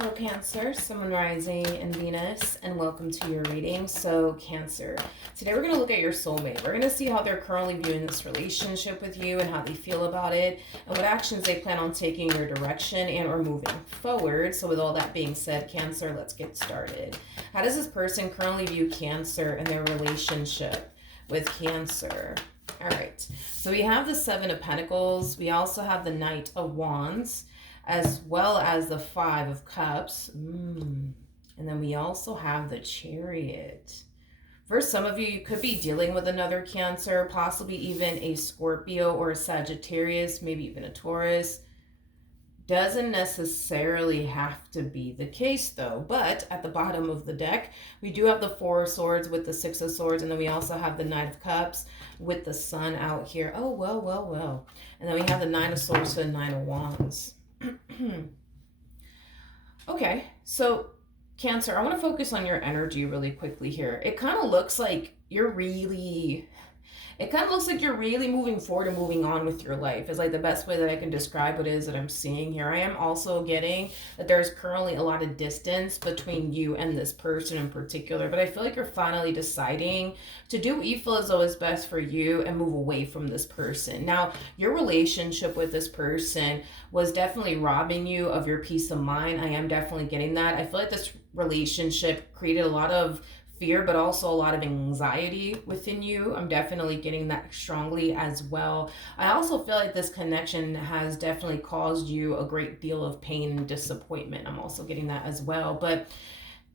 Hello Cancer, Sun, Moon, Rising, and Venus, and welcome to your reading. So Cancer, today we're going to look at your soulmate. We're going to see how they're currently viewing this relationship with you and how they feel about it and what actions they plan on taking in your direction and or moving forward. So with all that being said, Cancer, let's get started. How does this person currently view Cancer and their relationship with Cancer? All right, so we have the Seven of Pentacles. We also have the Knight of Wands, as well as the Five of Cups. And then we also have the Chariot. For some of you, you could be dealing with another Cancer, possibly even a Scorpio or a Sagittarius, maybe even a Taurus. Doesn't necessarily have to be the case though, but at the bottom of the deck, we do have the Four of Swords with the Six of Swords, and then we also have the Knight of Cups with the Sun out here. Oh, well. And then we have the Nine of Swords to the Nine of Wands. Okay, so Cancer, I want to focus on your energy really quickly here. It kind of looks like you're really moving forward and moving on with your life is like the best way that I can describe what it is that I'm seeing here. I am also getting that there's currently a lot of distance between you and this person in particular, but I feel like you're finally deciding to do what you feel as though is best for you and move away from this person. Now, your relationship with this person was definitely robbing you of your peace of mind. I am definitely getting that. I feel like this relationship created a lot of fear, but also a lot of anxiety within you. I'm definitely getting that strongly as well. I also feel like this connection has definitely caused you a great deal of pain and disappointment. I'm also getting that as well. But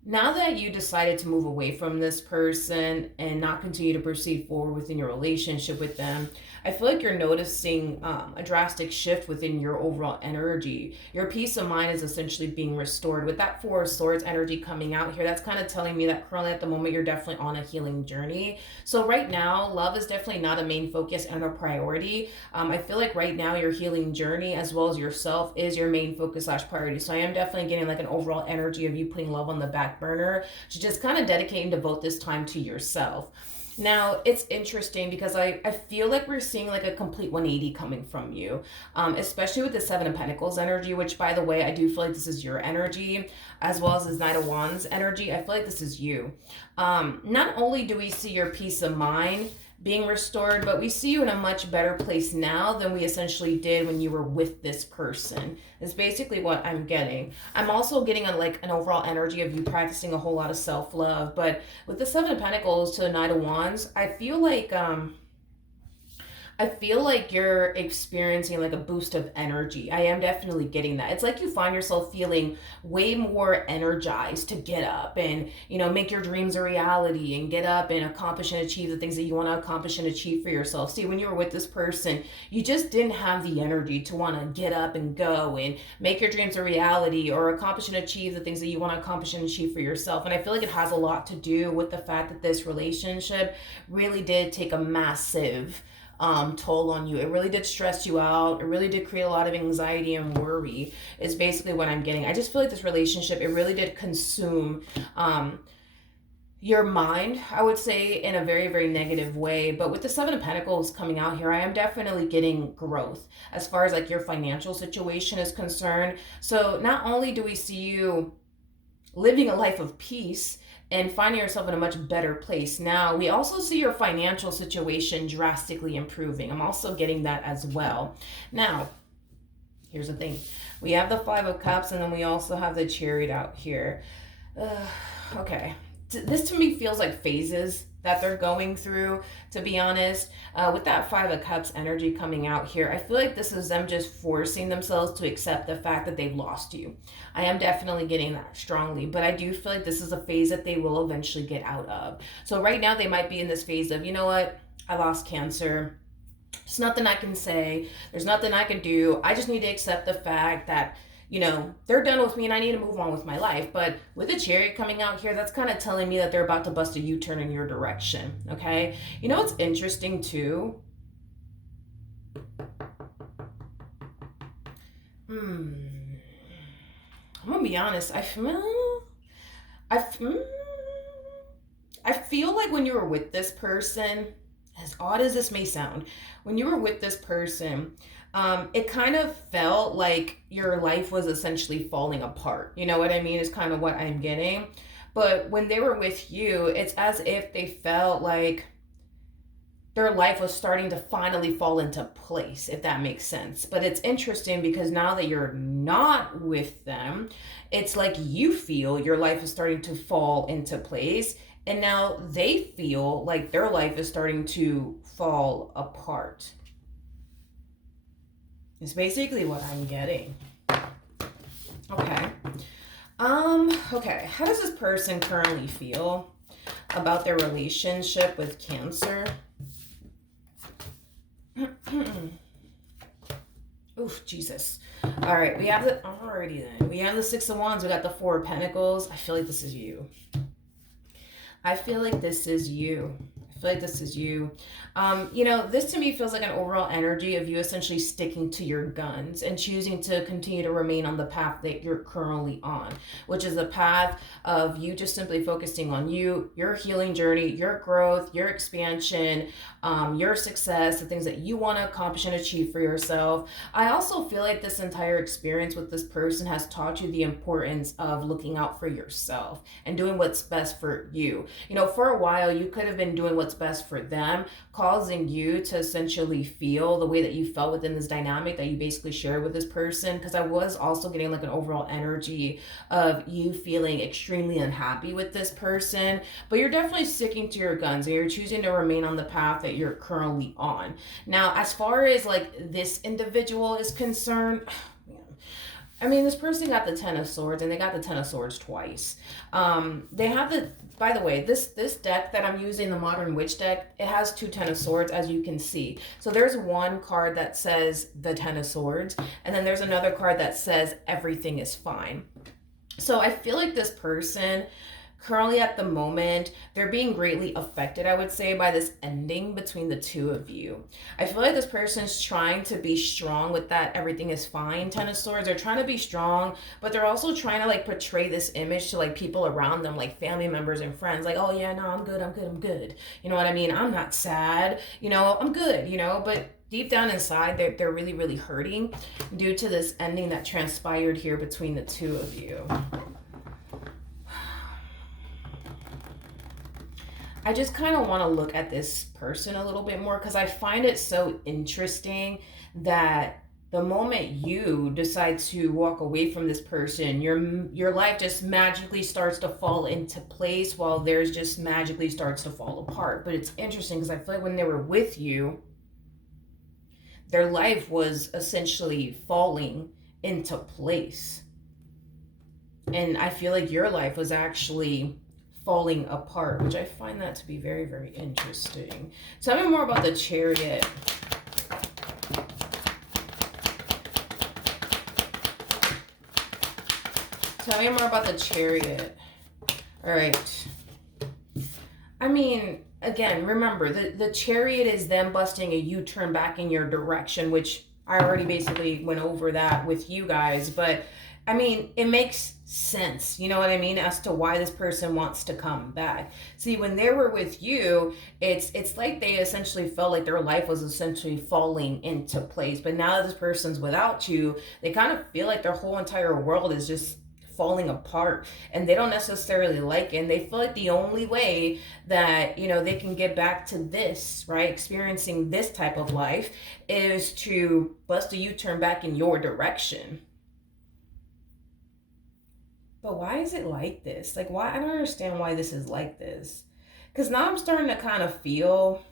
now that you decided to move away from this person and not continue to proceed forward within your relationship with them, I feel like you're noticing a drastic shift within your overall energy. Your peace of mind is essentially being restored. With that Four of Swords energy coming out here, that's kind of telling me that currently at the moment you're definitely on a healing journey. So right now, love is definitely not a main focus and a priority. I feel like right now your healing journey as well as yourself is your main focus / priority. So I am definitely getting like an overall energy of you putting love on the back burner to just kind of dedicate and devote this time to yourself. Now, it's interesting because I feel like we're seeing like a complete 180 coming from you, especially with the Seven of Pentacles energy, which, by the way, I do feel like this is your energy, as well as this Knight of Wands energy. I feel like this is you. Not only do we see your peace of mind being restored, but we see you in a much better place now than we essentially did when you were with this person, is basically what I'm getting. I'm also getting an overall energy of you practicing a whole lot of self-love, but with the Seven of Pentacles to the Knight of Wands, I feel like you're experiencing like a boost of energy. I am definitely getting that. It's like you find yourself feeling way more energized to get up and, make your dreams a reality and get up and accomplish and achieve the things that you want to accomplish and achieve for yourself. See, when you were with this person, you just didn't have the energy to want to get up and go and make your dreams a reality or accomplish and achieve the things that you want to accomplish and achieve for yourself. And I feel like it has a lot to do with the fact that this relationship really did take a massive toll on you. It really did stress you out. It really did create a lot of anxiety and worry is basically what I'm getting. I just feel like this relationship, it really did consume your mind, I would say, in a very, very negative way. But with the Seven of Pentacles coming out here, I am definitely getting growth as far as like your financial situation is concerned. So not only do we see you living a life of peace and finding yourself in a much better place now, we also see your financial situation drastically improving. I'm also getting that as well. Now, here's the thing. We have the Five of Cups, and then we also have the Chariot out here. Okay. This to me feels like phases that they're going through, to be honest. With that Five of Cups energy coming out here, I feel like this is them just forcing themselves to accept the fact that they've lost you. I am definitely getting that strongly, but I do feel like this is a phase that they will eventually get out of. So right now they might be in this phase of, you know what, I lost Cancer. There's nothing I can say. There's nothing I can do. I just need to accept the fact that they're done with me and I need to move on with my life. But with the Chariot coming out here, that's kind of telling me that they're about to bust a U-turn in your direction, okay? You know what's interesting too? I'm gonna be honest. I feel like when you were with this person, as odd as this may sound, when you were with this person, It kind of felt like your life was essentially falling apart. You know what I mean? Is kind of what I'm getting. But when they were with you, it's as if they felt like their life was starting to finally fall into place, if that makes sense. But it's interesting because now that you're not with them, it's like you feel your life is starting to fall into place. And now they feel like their life is starting to fall apart. It's basically what I'm getting. Okay. Okay. How does this person currently feel about their relationship with Cancer? Oof, Jesus. All right, we have the alrighty then. We have the Six of Wands. We got the Four of Pentacles. I feel like this is you. I feel like this is you. I feel like this is you. This to me feels like an overall energy of you essentially sticking to your guns and choosing to continue to remain on the path that you're currently on, which is the path of you just simply focusing on you, your healing journey, your growth, your expansion, your success, the things that you want to accomplish and achieve for yourself. I also feel like this entire experience with this person has taught you the importance of looking out for yourself and doing what's best for you. For a while, you could have been doing what's best for them, causing you to essentially feel the way that you felt within this dynamic that you basically shared with this person. Because I was also getting like an overall energy of you feeling extremely unhappy with this person, but you're definitely sticking to your guns and you're choosing to remain on the path that you're currently on. Now, as far as like this individual is concerned, I mean, this person got the Ten of Swords, and they got the Ten of Swords twice. They have by the way, this deck that I'm using, the Modern Witch deck, it has two Ten of Swords, as you can see. So there's one card that says the Ten of Swords, and then there's another card that says everything is fine. So I feel like this person currently at the moment, they're being greatly affected, I would say, by this ending between the two of you. I feel like this person's trying to be strong with that everything is fine Ten of Swords. They're trying to be strong, but they're also trying to like portray this image to like people around them, like family members and friends, like, oh yeah, no, I'm good. You know what I mean? I'm not sad, I'm good, but deep down inside, they're really, really hurting due to this ending that transpired here between the two of you. I just kind of want to look at this person a little bit more because I find it so interesting that the moment you decide to walk away from this person, your life just magically starts to fall into place while theirs just magically starts to fall apart. But it's interesting because I feel like when they were with you, their life was essentially falling into place. And I feel like your life was actually falling apart, which I find that to be very, very interesting. Tell me more about the Chariot. Tell me more about the Chariot. All right. I mean, again, remember, the Chariot is them busting a U-turn back in your direction, which I already basically went over that with you guys. But, I mean, it makes sense, you know what I mean, as to why this person wants to come back. See, when they were with you, it's like they essentially felt like their life was essentially falling into place. But now that this person's without you, they kind of feel like their whole entire world is just falling apart, and they don't necessarily like it, and they feel like the only way that they can get back to this, right, experiencing this type of life, is to bust a U-turn back in your direction. But why is it like this? Like, why? I don't understand why this is like this. Because now I'm starting to kind of feel,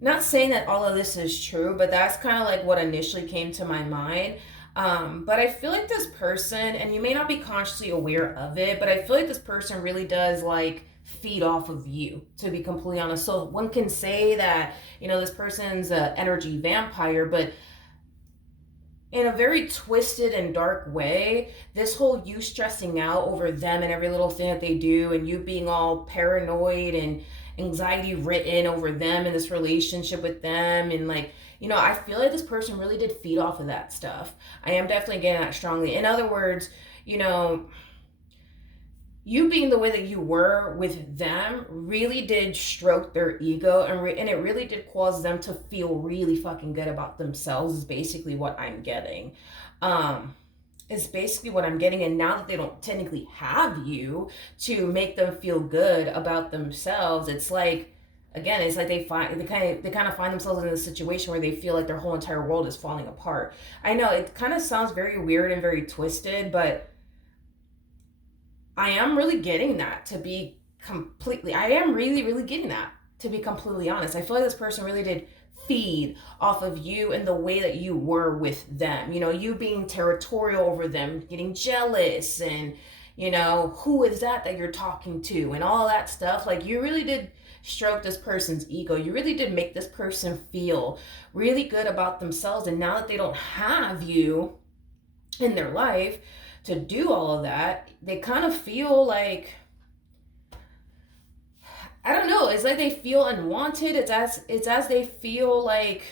not saying that all of this is true, but that's kind of like what initially came to my mind. But I feel like this person, and you may not be consciously aware of it, but I feel like this person really does like feed off of you, to be completely honest. So one can say that, this person's an energy vampire, but in a very twisted and dark way, this whole you stressing out over them and every little thing that they do, and you being all paranoid and anxiety written over them and this relationship with them, and like, I feel like this person really did feed off of that stuff. I am definitely getting that strongly. In other words, you being the way that you were with them really did stroke their ego, and it really did cause them to feel really fucking good about themselves, is basically what I'm getting. Um, is basically what I'm getting. And now that they don't technically have you to make them feel good about themselves, it's like, again, it's like they kind of find themselves in a situation where they feel like their whole entire world is falling apart. I know it kind of sounds very weird and very twisted, but I am really getting that, to be completely, I am really, really getting that, to be completely honest. I feel like this person really did feed off of you and the way that you were with them. You know, you being territorial over them, getting jealous, and, you know, who is that you're talking to, and all that stuff. Like, you really did stroke this person's ego. You really did make this person feel really good about themselves. And now that they don't have you in their life to do all of that, they kind of feel like, I don't know, it's like they feel unwanted. It's as they feel like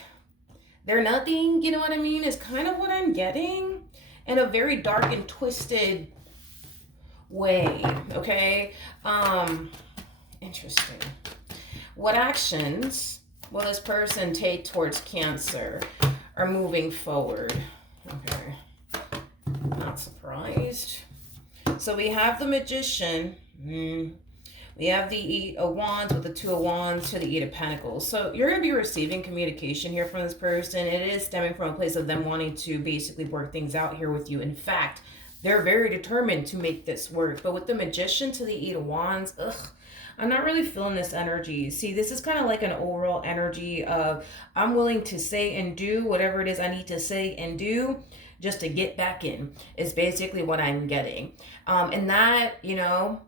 they're nothing, you know what I mean? Is kind of what I'm getting, in a very dark and twisted way, okay? Interesting. What actions will this person take towards Cancer or moving forward? Okay. Not surprised. So we have the Magician. We have the Eight of Wands with the Two of Wands to the Eight of Pentacles. So you're going to be receiving communication here from this person. It is stemming from a place of them wanting to basically work things out here with you. In fact, they're very determined to make this work. But with the Magician to the Eight of Wands, I'm not really feeling this energy. See, this is kind of like an overall energy of, I'm willing to say and do whatever it is I need to say and do just to get back in, is basically what I'm getting. And that, you know,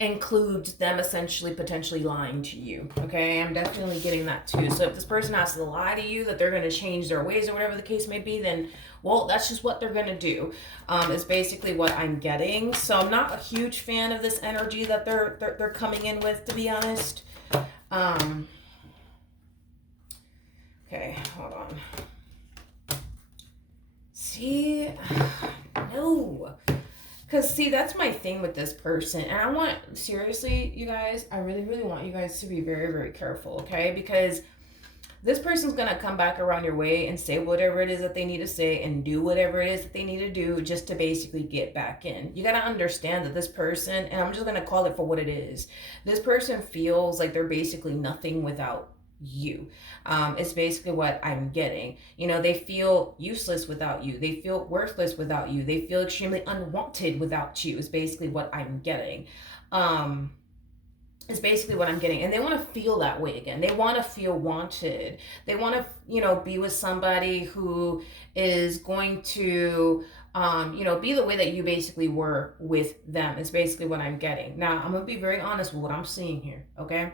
includes them essentially potentially lying to you. Okay, I'm definitely getting that too. So if this person has to lie to you that they're going to change their ways or whatever the case may be, then, well, that's just what they're going to do, is basically what I'm getting. So I'm not a huge fan of this energy that they're coming in with, to be honest. Okay, hold on. See, no. Because, see, that's my thing with this person. And I want, seriously, you guys, I really, really want you guys to be very, very careful, okay? Because this person's going to come back around your way and say whatever it is that they need to say and do whatever it is that they need to do just to basically get back in. You got to understand that this person, and I'm just going to call it for what it is, this person feels like they're basically nothing without you. It's basically what I'm getting. You know, they feel useless without you. They feel worthless without you. They feel extremely unwanted without you, is basically what I'm getting. Is basically what I'm getting. And they want to feel that way again. They want to feel wanted. They want to, you know, be with somebody who is going to, you know, be the way that you basically were with them, is basically what I'm getting. Now, I'm going to be very honest with what I'm seeing here, okay?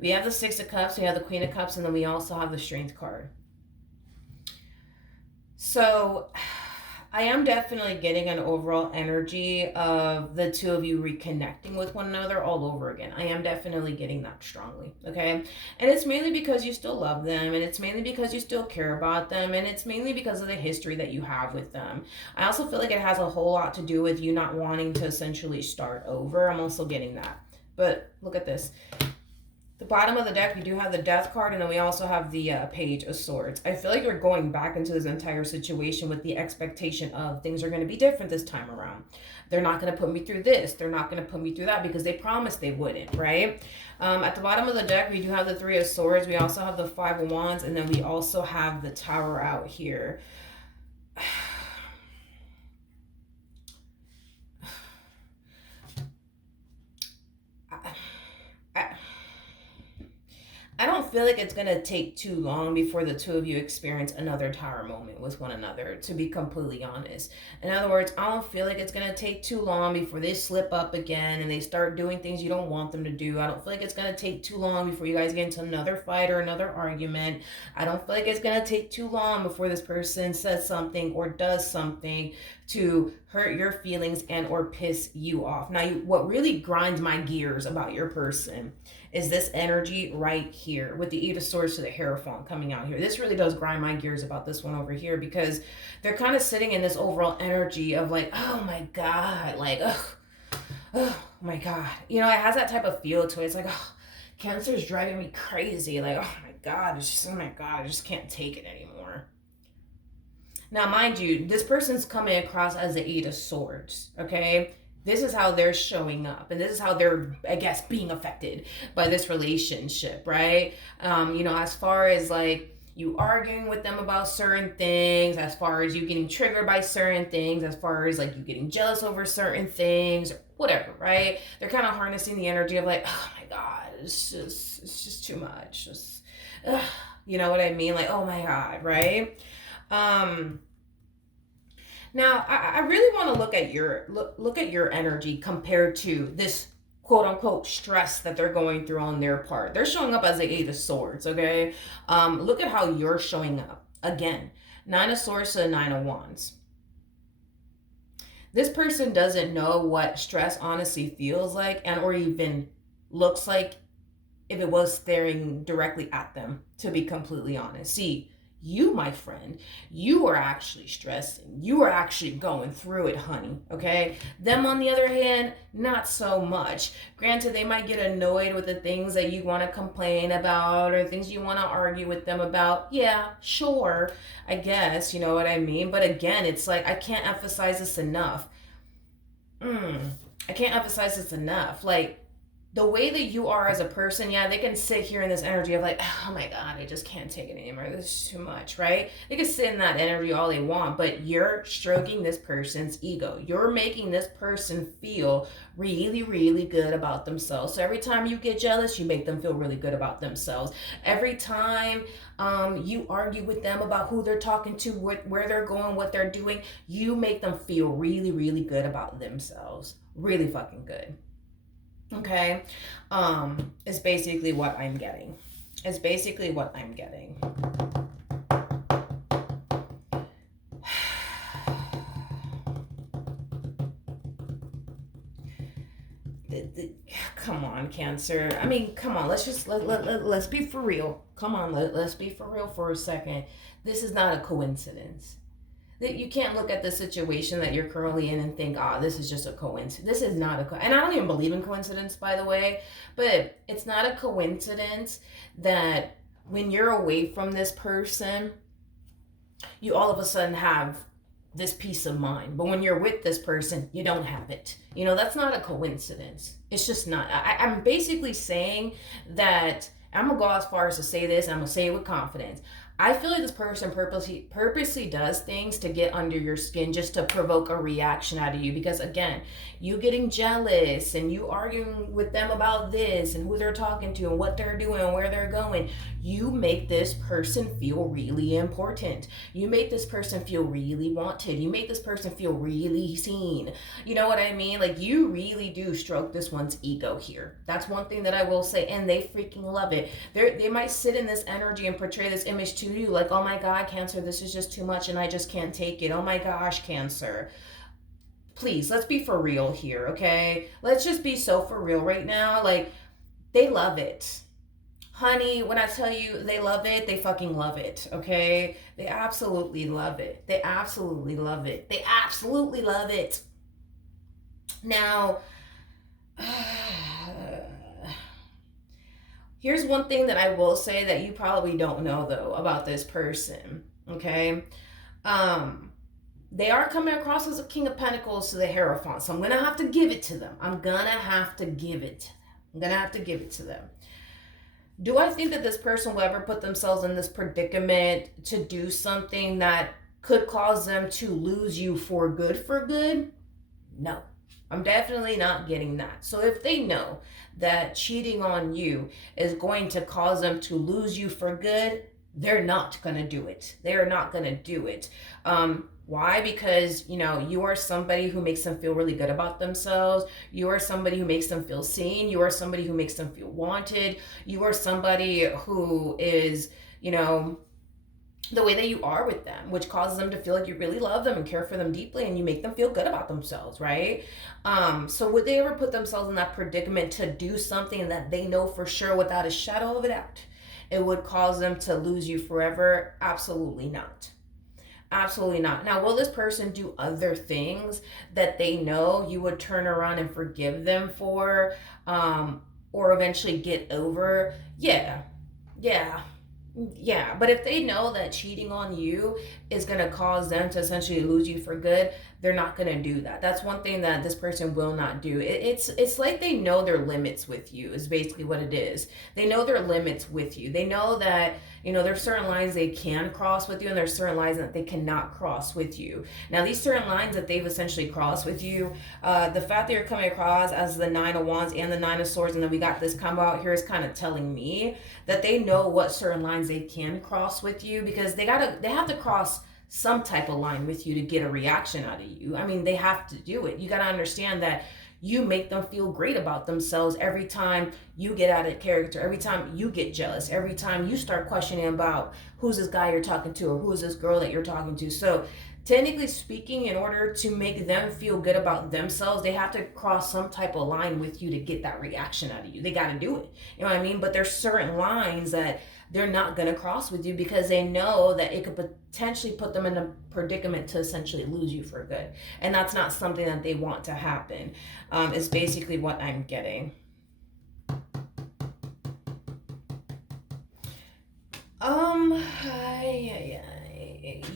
We have the Six of Cups, we have the Queen of Cups, and then we also have the Strength card. So I am definitely getting an overall energy of the two of you reconnecting with one another all over again. I am definitely getting that strongly, okay? And it's mainly because you still love them, and it's mainly because you still care about them, and it's mainly because of the history that you have with them. I also feel like it has a whole lot to do with you not wanting to essentially start over. I'm also getting that. But look at this. The bottom of the deck, we do have the Death card, and then we also have the Page of Swords. I feel like you're going back into this entire situation with the expectation of things are going to be different this time around. They're not going to put me through this. They're not going to put me through that, because they promised they wouldn't, right? At the bottom of the deck, we do have the Three of Swords. We also have the Five of Wands, and then we also have the Tower out here. I don't feel like it's going to take too long before the two of you experience another tower moment with one another, to be completely honest. In other words, I don't feel like it's going to take too long before they slip up again and they start doing things you don't want them to do. I don't feel like it's going to take too long before you guys get into another fight or another argument. I don't feel like it's going to take too long before this person says something or does something to hurt your feelings and or piss you off. Now, what really grinds my gears about your person is this energy right here with the Eight of Swords to the Hierophant coming out here. This really does grind my gears about this one over here, because they're kind of sitting in this overall energy of like, oh my God, like, ugh, oh my God. You know, it has that type of feel to it. It's like, oh, Cancer is driving me crazy. Like, oh my God, it's just, oh my God, I just can't take it anymore. Now, mind you, this person's coming across as the Eight of Swords, okay? This is how they're showing up, and this is how they're, I guess, being affected by this relationship, right? You know, as far as like you arguing with them about certain things, as far as you getting triggered by certain things, as far as like you getting jealous over certain things, whatever, right? They're kind of harnessing the energy of like, oh my God, it's just too much. Just, ugh, you know what I mean? Like, oh my God, right? Um, Now, I really want to look at your energy compared to this quote unquote stress that they're going through on their part. They're showing up as the Eight of Swords, okay? Look at how you're showing up. Again, Nine of Swords to the Nine of Wands. This person doesn't know what stress honestly feels like and or even looks like if it was staring directly at them, to be completely honest. See, you, my friend, you are actually stressing. You are actually going through it, honey. Okay? Them, on the other hand, not so much. Granted, they might get annoyed with the things that you want to complain about or things you want to argue with them about. Yeah, sure, I guess. You know what I mean? But again, it's like, I can't emphasize this enough. I can't emphasize this enough. Like, the way that you are as a person, yeah, they can sit here in this energy of like, oh my God, I just can't take it anymore. This is too much, right? They can sit in that energy all they want, but you're stroking this person's ego. You're making this person feel really, really good about themselves. So every time you get jealous, you make them feel really good about themselves. Every time you argue with them about who they're talking to, where they're going, what they're doing, you make them feel really, really good about themselves. Really fucking good. Okay, is basically what I'm getting. It's basically what I'm getting. Come on, Cancer. I mean, come on. Let's just let's be for real. Come on, let's be for real for a second. This is not a coincidence. That you can't look at the situation that you're currently in and think, ah, this is just a coincidence. This is not and I don't even believe in coincidence, by the way, but it's not a coincidence that when you're away from this person, you all of a sudden have this peace of mind. But when you're with this person, you don't have it. You know, that's not a coincidence. It's just not. I'm basically saying that I'm gonna go as far as to say this, and I'm gonna say it with confidence. I feel like this person purposely does things to get under your skin just to provoke a reaction out of you. Because again, you getting jealous and you arguing with them about this and who they're talking to and what they're doing and where they're going, you make this person feel really important. You make this person feel really wanted. You make this person feel really seen. You know what I mean? Like, you really do stroke this one's ego here. That's one thing that I will say, and they freaking love it. They might sit in this energy and portray this image to you like, oh my God, Cancer, this is just too much and I just can't take it. Oh my gosh, Cancer. Please, let's be for real here, okay? Let's just be so for real right now. Like, they love it. Honey, when I tell you they love it, they fucking love it, okay? They absolutely love it. They absolutely love it. They absolutely love it. Now, here's one thing that I will say that you probably don't know though about this person, okay? They are coming across as a King of Pentacles to the Hierophant, so I'm gonna have to give it to them. I'm gonna have to give it to them. I'm gonna have to give it to them. Do I think that this person will ever put themselves in this predicament to do something that could cause them to lose you for good? No. I'm definitely not getting that. So if they know that cheating on you is going to cause them to lose you for good, they're not going to do it. They're not going to do it. Why? Because, you know, you are somebody who makes them feel really good about themselves. You are somebody who makes them feel seen. You are somebody who makes them feel wanted. You are somebody who is, you know, the way that you are with them, which causes them to feel like you really love them and care for them deeply, and you make them feel good about themselves, right? So would they ever put themselves in that predicament to do something that they know for sure without a shadow of a doubt it would cause them to lose you forever? Absolutely not. Absolutely not. Now, will this person do other things that they know you would turn around and forgive them for, or eventually get over? Yeah, yeah. Yeah, but if they know that cheating on you is going to cause them to essentially lose you for good, they're not going to do that. That's one thing that this person will not do. It's like they know their limits with you is basically what it is. They know their limits with you. They know that, there's certain lines they can cross with you and there's certain lines that they cannot cross with you. Now, these certain lines that they've essentially crossed with you, the fact that you're coming across as the Nine of Wands and the Nine of Swords, and then we got this combo out here is kind of telling me that they know what certain lines they can cross with you, because they have to cross some type of line with you to get a reaction out of you. I mean, they have to do it. You got to understand that you make them feel great about themselves every time you get out of character, every time you get jealous, every time you start questioning about who's this guy you're talking to or who's this girl that you're talking to. So technically speaking, in order to make them feel good about themselves, they have to cross some type of line with you to get that reaction out of you. They got to do it. You know what I mean? But there's certain lines that they're not going to cross with you because they know that it could potentially put them in a predicament to essentially lose you for good. And that's not something that they want to happen, is basically what I'm getting.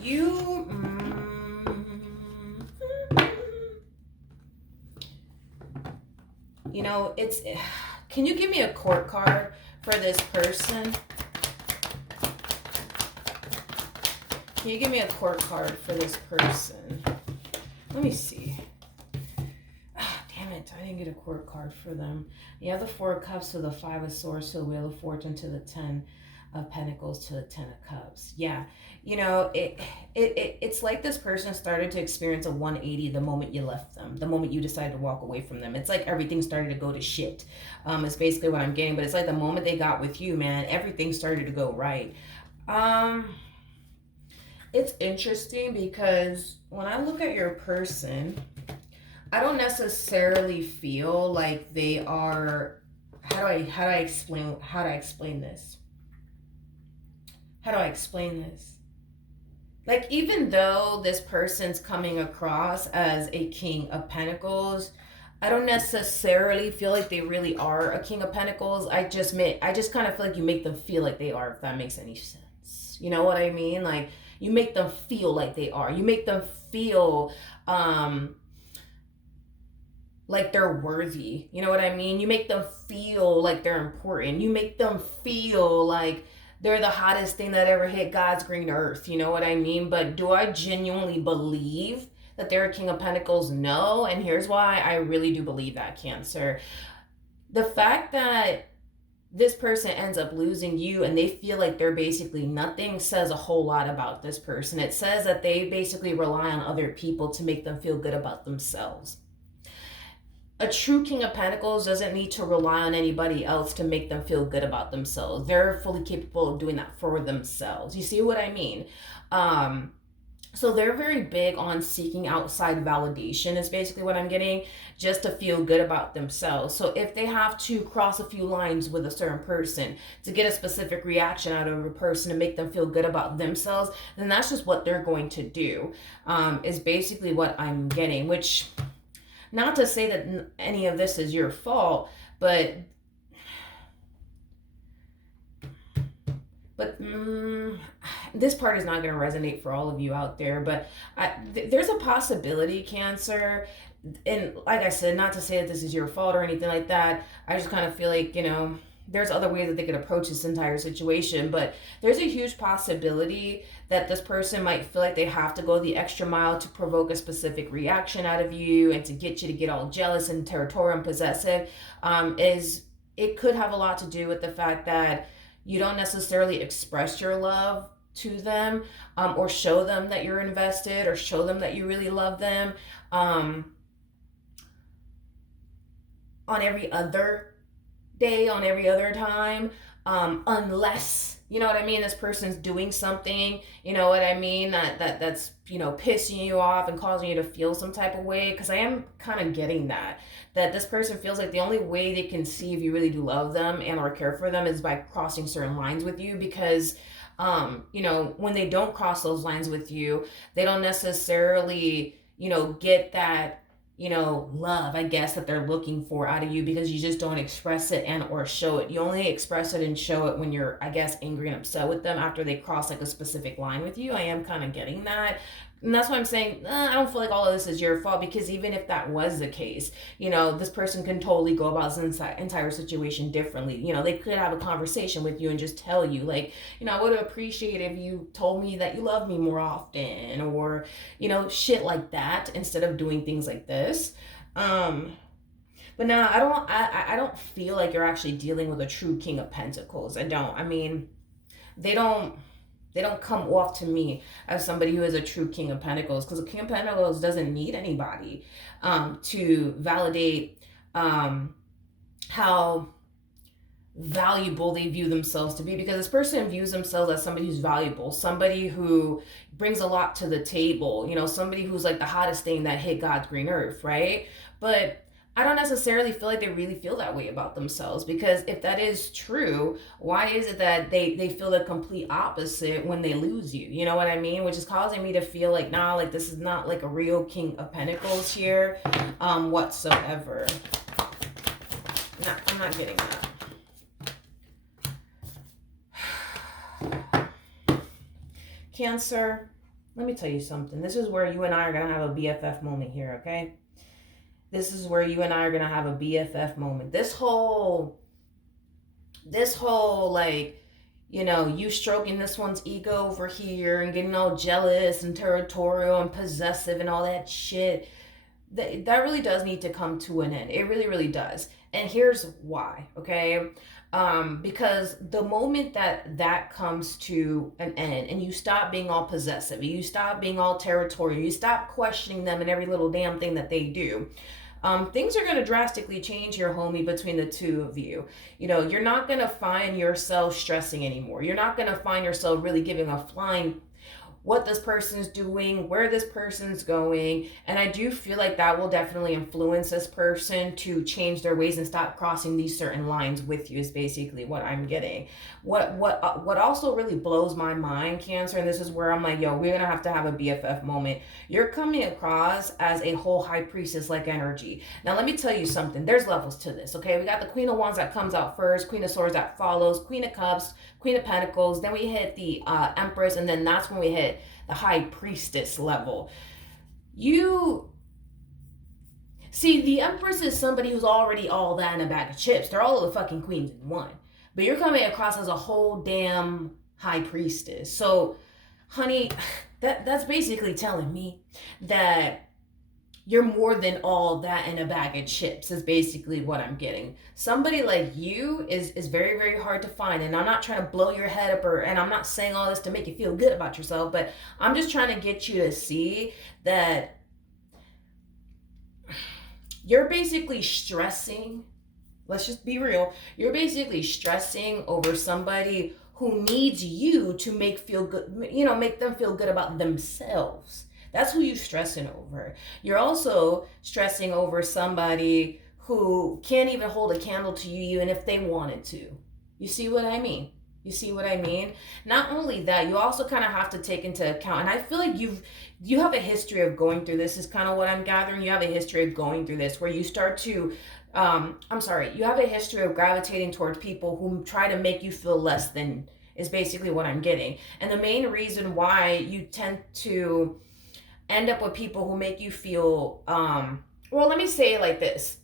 You, it's, can you give me a court card for this person? Can you give me a court card for this person? Let me see. Damn it, I didn't get a court card for them. You have the Four of Cups to the Five of Swords to the Wheel of Fortune to the Ten of Pentacles to the Ten of Cups. Yeah, it's like this person started to experience a 180 the moment you left them, the moment you decided to walk away from them. It's like everything started to go to shit. It's basically what I'm getting. But it's like the moment they got with you, man, everything started to go right. It's interesting because when I look at your person, I don't necessarily feel like they are, how do I explain this? Like, even though this person's coming across as a King of Pentacles, I don't necessarily feel like they really are a King of Pentacles. I just kind of feel like you make them feel like they are, if that makes any sense. You know what I mean? Like, you make them feel like they are. You make them feel like they're worthy. You know what I mean? You make them feel like they're important. You make them feel like they're the hottest thing that ever hit God's green earth. You know what I mean? But do I genuinely believe that they're a King of Pentacles? No. And here's why I really do believe that, Cancer. The fact that this person ends up losing you and they feel like they're basically nothing says a whole lot about this person. It says that they basically rely on other people to make them feel good about themselves. A true King of Pentacles doesn't need to rely on anybody else to make them feel good about themselves. They're fully capable of doing that for themselves. You see what I mean? So they're very big on seeking outside validation is basically what I'm getting, just to feel good about themselves. So if they have to cross a few lines with a certain person to get a specific reaction out of a person to make them feel good about themselves, then that's just what they're going to do, is basically what I'm getting. Which, not to say that any of this is your fault, but this part is not going to resonate for all of you out there, but there's a possibility, Cancer, and like I said, not to say that this is your fault or anything like that. I just kind of feel like, there's other ways that they could approach this entire situation, but there's a huge possibility that this person might feel like they have to go the extra mile to provoke a specific reaction out of you and to get you to get all jealous and territorial and possessive. It could have a lot to do with the fact that you don't necessarily express your love to them, or show them that you're invested, or show them that you really love them on every other day, on every other time, unless, you know what I mean, this person's doing something, you know what I mean, that's pissing you off and causing you to feel some type of way. Because I am kind of getting that this person feels like the only way they can see if you really do love them and or care for them is by crossing certain lines with you, because When they don't cross those lines with you, they don't necessarily, get that, love, I guess, that they're looking for out of you, because you just don't express it and or show it. You only express it and show it when you're, I guess, angry and upset with them after they cross like a specific line with you. I am kind of getting that. And that's why I'm saying, I don't feel like all of this is your fault, because even if that was the case, this person can totally go about this entire situation differently. They could have a conversation with you and just tell you, like, I would appreciate if you told me that you love me more often, or, shit like that, instead of doing things like this. But no, I don't feel like you're actually dealing with a true King of Pentacles. I don't. I mean, they don't they don't come off to me as somebody who is a true King of Pentacles, because a King of Pentacles doesn't need anybody to validate how valuable they view themselves to be, because this person views themselves as somebody who's valuable, somebody who brings a lot to the table, somebody who's like the hottest thing that hit God's green earth, right? But I don't necessarily feel like they really feel that way about themselves, because if that is true, why is it that they feel the complete opposite when they lose you? You know what I mean? Which is causing me to feel like, nah, like this is not like a real King of Pentacles here whatsoever. Nah, I'm not getting that. Cancer, let me tell you something. This is where you and I are going to have a BFF moment here, okay? This is where you and I are going to have a BFF moment. This whole like, you stroking this one's ego over here and getting all jealous and territorial and possessive and all that shit, that really does need to come to an end. It really, really does. And here's why, okay? Because the moment that comes to an end and you stop being all possessive, you stop being all territorial, you stop questioning them and every little damn thing that they do, things are going to drastically change here, homie, between the two of you. You're not going to find yourself stressing anymore. You're not going to find yourself really giving a flying what this person's doing, where this person's going. And I do feel like that will definitely influence this person to change their ways and stop crossing these certain lines with you, is basically what I'm getting. What also really blows my mind, Cancer, and this is where I'm like, yo, we're gonna have to have a BFF moment. You're coming across as a whole high priestess like energy. Now let me tell you something. There's levels to this, okay? We got the Queen of Wands that comes out first, Queen of Swords that follows, Queen of Cups, Queen of Pentacles, then we hit the Empress, and then that's when we hit the High Priestess level. You see, the Empress is somebody who's already all that in a bag of chips. They're all of the fucking queens in one. But you're coming across as a whole damn High Priestess. So, honey, that's basically telling me that you're more than all that in a bag of chips, is basically what I'm getting. Somebody like you is very, very hard to find. And I'm not trying to blow your head up, and I'm not saying all this to make you feel good about yourself, but I'm just trying to get you to see that you're basically stressing. Let's just be real. You're basically stressing over somebody who needs you to make them feel good about themselves. That's who you're stressing over. You're also stressing over somebody who can't even hold a candle to you even if they wanted to. You see what I mean? Not only that, you also kind of have to take into account, and I feel like you have a history of going through this, is kind of what I'm gathering. You have a history of going through this where you start to, you have a history of gravitating towards people who try to make you feel less than, is basically what I'm getting. And the main reason why you tend to end up with people who make you feel, well, let me say it like this.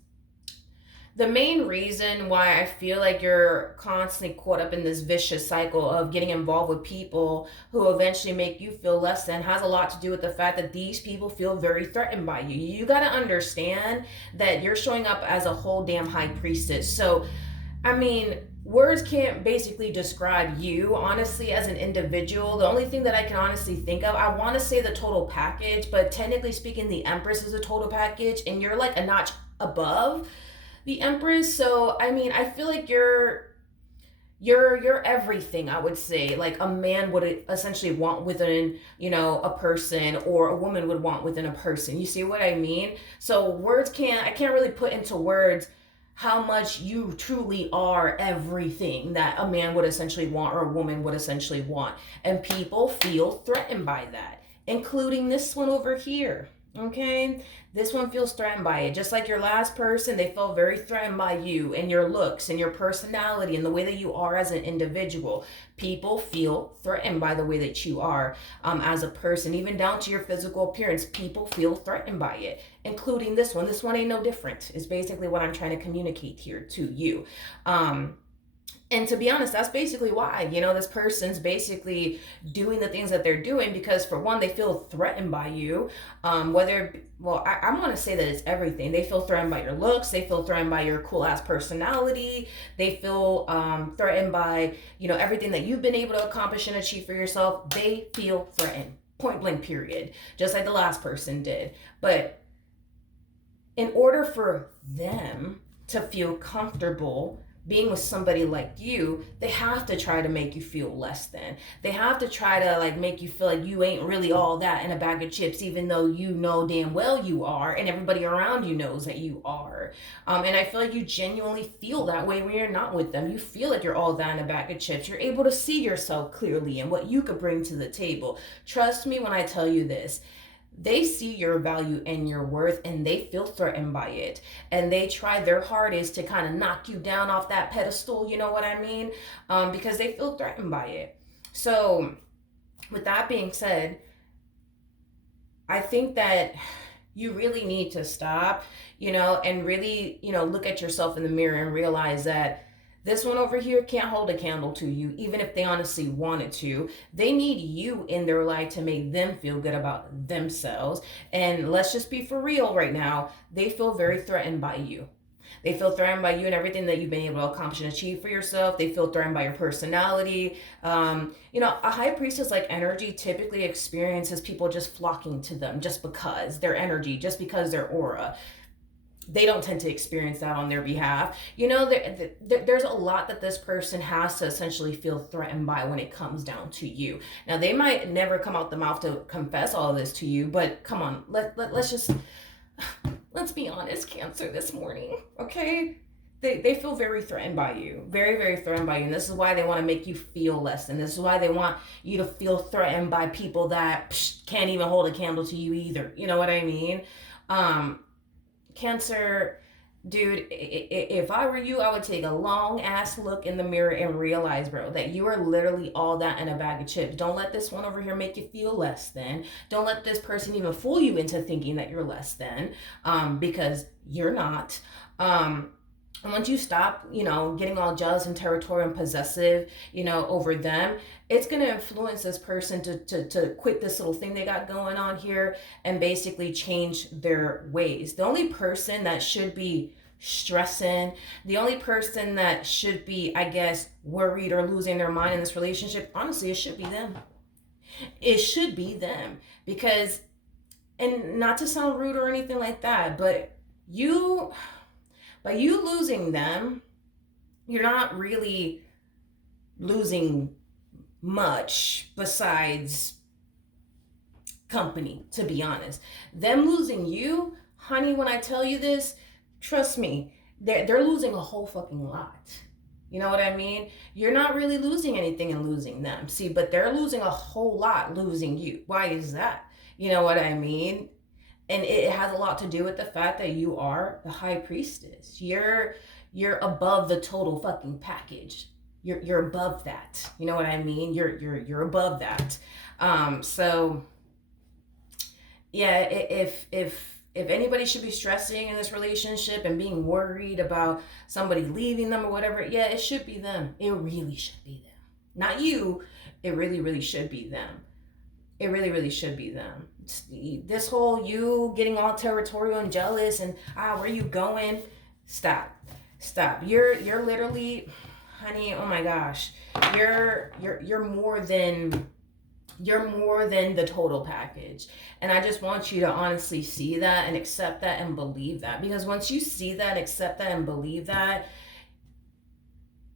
The main reason why I feel like you're constantly caught up in this vicious cycle of getting involved with people who eventually make you feel less than has a lot to do with the fact that these people feel very threatened by you. You got to understand that you're showing up as a whole damn High Priestess. So, I mean, words can't basically describe you, honestly, as an individual. The only thing that I can honestly think of, I want to say the total package, but technically speaking, the Empress is a total package, and you're like a notch above the Empress. So, I mean, I feel like you're everything, I would say, like a man would essentially want within, a person, or a woman would want within a person. You see what I mean? So I can't really put into words how much you truly are everything that a man would essentially want or a woman would essentially want. And people feel threatened by that, including this one over here. Okay? This one feels threatened by it. Just like your last person, they felt very threatened by you and your looks and your personality and the way that you are as an individual. People feel threatened by the way that you are as a person, even down to your physical appearance. People feel threatened by it, including this one. This one ain't no different, is basically what I'm trying to communicate here to you. And to be honest, that's basically why, this person's basically doing the things that they're doing because, for one, they feel threatened by you. I want to say that it's everything. They feel threatened by your looks. They feel threatened by your cool ass personality. They feel threatened by, everything that you've been able to accomplish and achieve for yourself. They feel threatened, point blank, period. Just like the last person did. But in order for them to feel comfortable being with somebody like you, they have to try to make you feel less than. They have to try to make you feel like you ain't really all that in a bag of chips, even though you know damn well you are, and everybody around you knows that you are. And I feel like you genuinely feel that way when you're not with them. You feel like you're all that in a bag of chips. You're able to see yourself clearly and what you could bring to the table. Trust me when I tell you this. They see your value and your worth, and they feel threatened by it, and they try their hardest to kind of knock you down off that pedestal, you know what I mean, because they feel threatened by it. So with that being said, I think that you really need to stop, and really, look at yourself in the mirror and realize that this one over here can't hold a candle to you, even if they honestly wanted to. They need you in their life to make them feel good about themselves. And let's just be for real right now. They feel very threatened by you. They feel threatened by you and everything that you've been able to accomplish and achieve for yourself. They feel threatened by your personality. A high priestess like energy typically experiences people just flocking to them just because their energy, just because their aura. They don't tend to experience that on their behalf. There's a lot that this person has to essentially feel threatened by when it comes down to you. Now, they might never come out the mouth to confess all of this to you, but come on, let's be honest, Cancer, this morning, okay? They feel very threatened by you, very, very threatened by you. And this is why they want to make you feel less. And this is why they want you to feel threatened by people that can't even hold a candle to you either. You know what I mean? Cancer, dude, if I were you, I would take a long ass look in the mirror and realize, bro, that you are literally all that in a bag of chips. Don't let this one over here make you feel less than. Don't let this person even fool you into thinking that you're less than, because you're not. And once you stop, getting all jealous and territorial and possessive, over them, it's going to influence this person to quit this little thing they got going on here and basically change their ways. The only person that should be stressing, the only person that should be, I guess, worried or losing their mind in this relationship, honestly, it should be them. It should be them. Because, and not to sound rude or anything like that, but by you losing them, you're not really losing much besides company, to be honest. Them losing you, honey, when I tell you this, trust me, they're losing a whole fucking lot. You know what I mean? You're not really losing anything in losing them. See, but they're losing a whole lot losing you. Why is that? You know what I mean? And it has a lot to do with the fact that you are the high priestess. You're above the total fucking package. You're above that. You know what I mean? You're above that. So yeah, if anybody should be stressing in this relationship and being worried about somebody leaving them or whatever, yeah, it should be them. It really should be them. Not you. It really, really should be them. It really, really should be them. This whole you getting all territorial and jealous and where you going? Stop. You're literally, honey, oh my gosh. You're more than the total package. And I just want you to honestly see that and accept that and believe that. Because once you see that, accept that and believe that,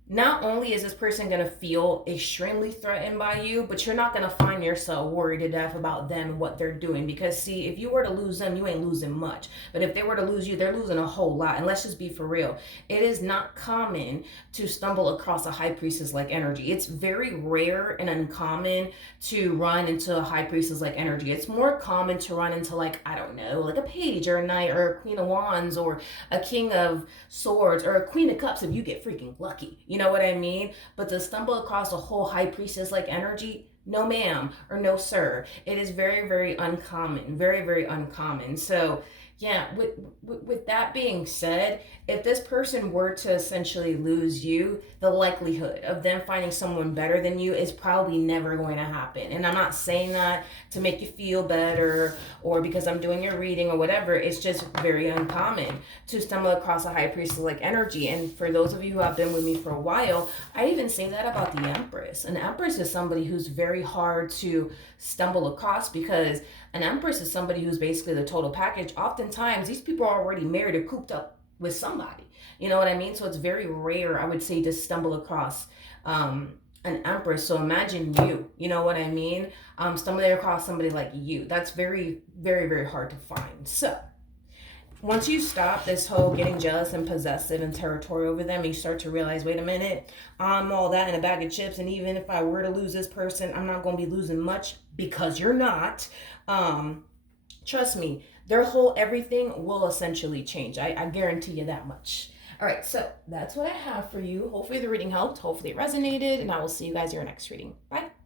not only is this person going to feel extremely threatened by you, but you're not going to find yourself worried to death about them and what they're doing. Because, see, if you were to lose them, you ain't losing much. But if they were to lose you, they're losing a whole lot. And let's just be for real. It is not common to stumble across a high priestess like energy. It's very rare and uncommon to run into a high priestess like energy. It's more common to run into, like, I don't know, like a page or a knight or a queen of wands or a king of swords or a queen of cups if you get freaking lucky. You know what I mean? But to stumble across a whole high priestess like energy, no ma'am or no sir. It is very, very uncommon. Very, very uncommon. So yeah, with that being said, if this person were to essentially lose you, the likelihood of them finding someone better than you is probably never going to happen. And I'm not saying that to make you feel better or because I'm doing your reading or whatever. It's just very uncommon to stumble across a high priestess like energy. And for those of you who have been with me for a while, I even say that about the Empress. An Empress is somebody who's very hard to stumble across because an Empress is somebody who's basically the total package. Oftentimes, these people are already married or cooped up with somebody. You know what I mean? So it's very rare, I would say, to stumble across an Empress. So imagine you know what I mean? Stumbling across somebody like you. That's very, very, very hard to find. So once you stop this whole getting jealous and possessive and territorial over them, you start to realize, wait a minute, I'm all that in a bag of chips, and even if I were to lose this person, I'm not going to be losing much because you're not. Trust me, their whole everything will essentially change. I guarantee you that much. All right, so that's what I have for you. Hopefully the reading helped. Hopefully it resonated, and I will see you guys in your next reading. Bye.